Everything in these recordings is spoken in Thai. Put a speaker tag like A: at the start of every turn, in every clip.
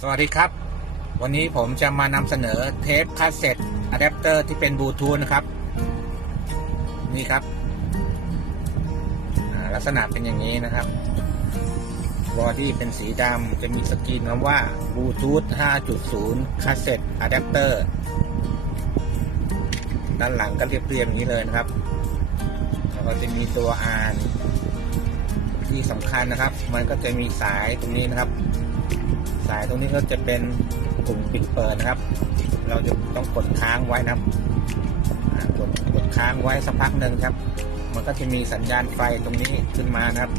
A: สวัสดีครับ วันนี้ผมจะมานำเสนอเทปคาสเซ็ตอะแดปเตอร์ที่เป็นบลูทูธนะครับ นี่ครับ ลักษณะเป็นอย่างนี้นะครับบอดี้เป็นสีดำจะมีสกรีนคำว่าบลูทูธ5.0คาสเซ็ตอะแดปเตอร์ด้านหลังก็เรียบๆอย่างนี้เลยนะครับแล้วก็จะมีตัวอ่านที่สำคัญนะครับ มันก็จะมีสายตรงนี้นะครับ สายตรงนี้ก็จะเป็นปุ่มปิดเปิดนะครับ เราจะต้องกดค้างไว้นะครับกดกดค้างไว้สักพักหนึ่งครับ มันก็จะมีสัญญาณไฟตรงนี้ขึ้นมานะครับ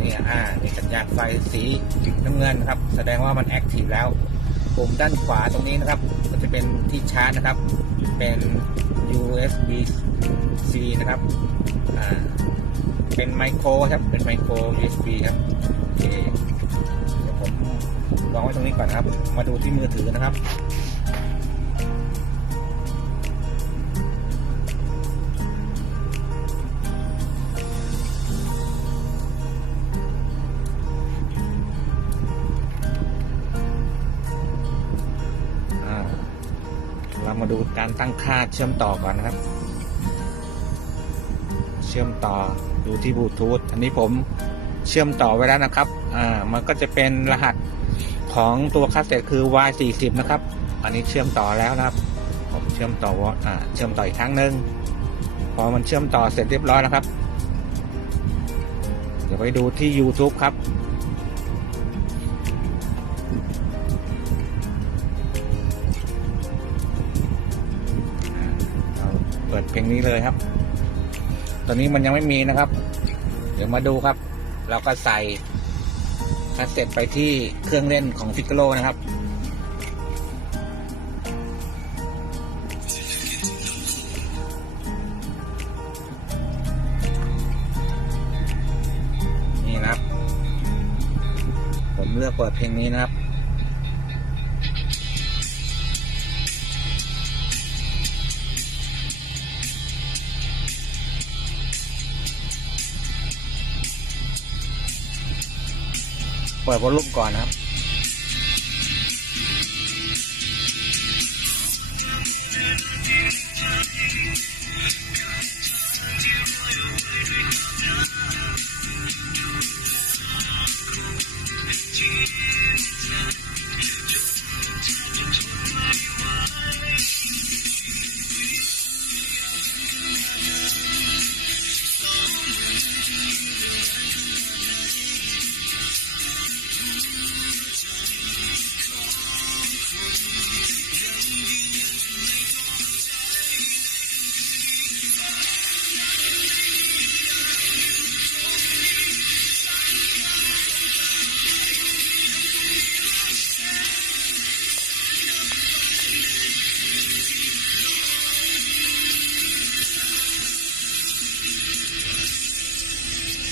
A: นี่อ่ามีสัญญาณไฟสีน้ำเงินครับ แสดงว่ามันแอคทีฟแล้วปุ่มด้านขวาตรงนี้นะครับ ก็จะเป็นที่ชาร์จนะครับ เป็น USB C นะครับ อ่า เป็นไมโครครับเป็นไมโคร USB ครับเดี๋ยวผมลองไว้ตรงนี้ก่อนนะครับ มาดูที่มือถือนะครับเรามาดูการตั้งค่าเชื่อมต่อก่อนนะครับ เชื่อมต่อดูที่บลูทูธอันนี้ผมเชื่อมต่อไว้แล้วนะครับ อ่า มันก็จะเป็นรหัสของตัวคาสเซ็ตคือ Y40 นะครับ อันนี้เชื่อมต่อแล้วนะครับ ผมเชื่อมต่อว่าอ่า เชื่อมต่ออีกครั้งหนึ่งพอมันเชื่อมต่อเสร็จเรียบร้อยแล้วครับ เดี๋ยวไปดูที่ YouTube ครับเราเปิดเพลงนี้เลยครับ ตอนนี้มันยังไม่มีนะครับ เดี๋ยวมาดูครับ เราก็ใส่คาสเซ็ตไปที่เครื่องเล่นของฟิกโลนะครับนี่นะครับผมเลือกเปิดเพลงนี้นะครับ ปิดวอลลุ่มก่อนนะครับ Thank you.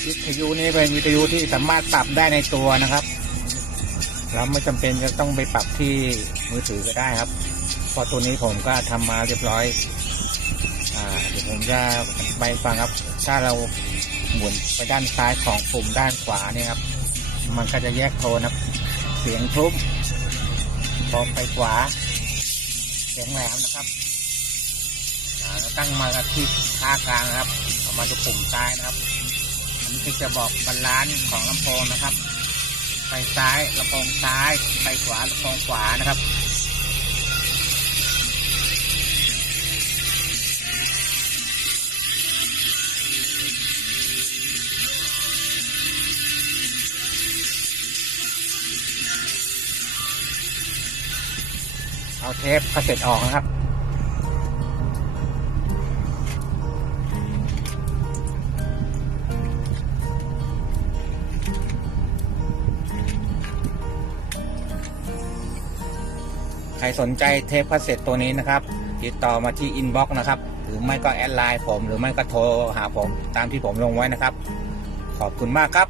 A: วิทยุนี่เป็นวิทยุที่สามารถปรับได้ในตัวนะครับเราไม่จำเป็นจะต้องไปปรับที่มือถือก็ได้ครับเพราะตัวนี้ผมก็ทำมาเรียบร้อยอ่าเดี๋ยวผมจะไปฟังครับ ถ้าเราหมุนไปด้านซ้ายของปุ่มด้านขวาเนี่ยครับ มันก็จะแยกโทนครับ เสียงทุ้มพอไปขวา เสียงแหลมนะครับอ่าตั้งมาที่ค่ากลางนะครับเอามาดูปุ่มซ้ายนะครับ อันนี้คือจะบอกบาลานซ์ของลำโพงนะครับ ไปซ้ายลำโพงซ้าย ไปขวาลำโพงขวานะครับเอาเทปคาสเซ็ตออกนะครับ ใครสนใจเทปคาสเซ็ตตัวนี้นะครับ ติดต่อมาที่อินบ็อกซ์นะครับ หรือไม่ก็แอดไลน์ผม หรือไม่ก็โทรหาผมตามที่ผมลงไว้นะครับ ขอบคุณมากครับ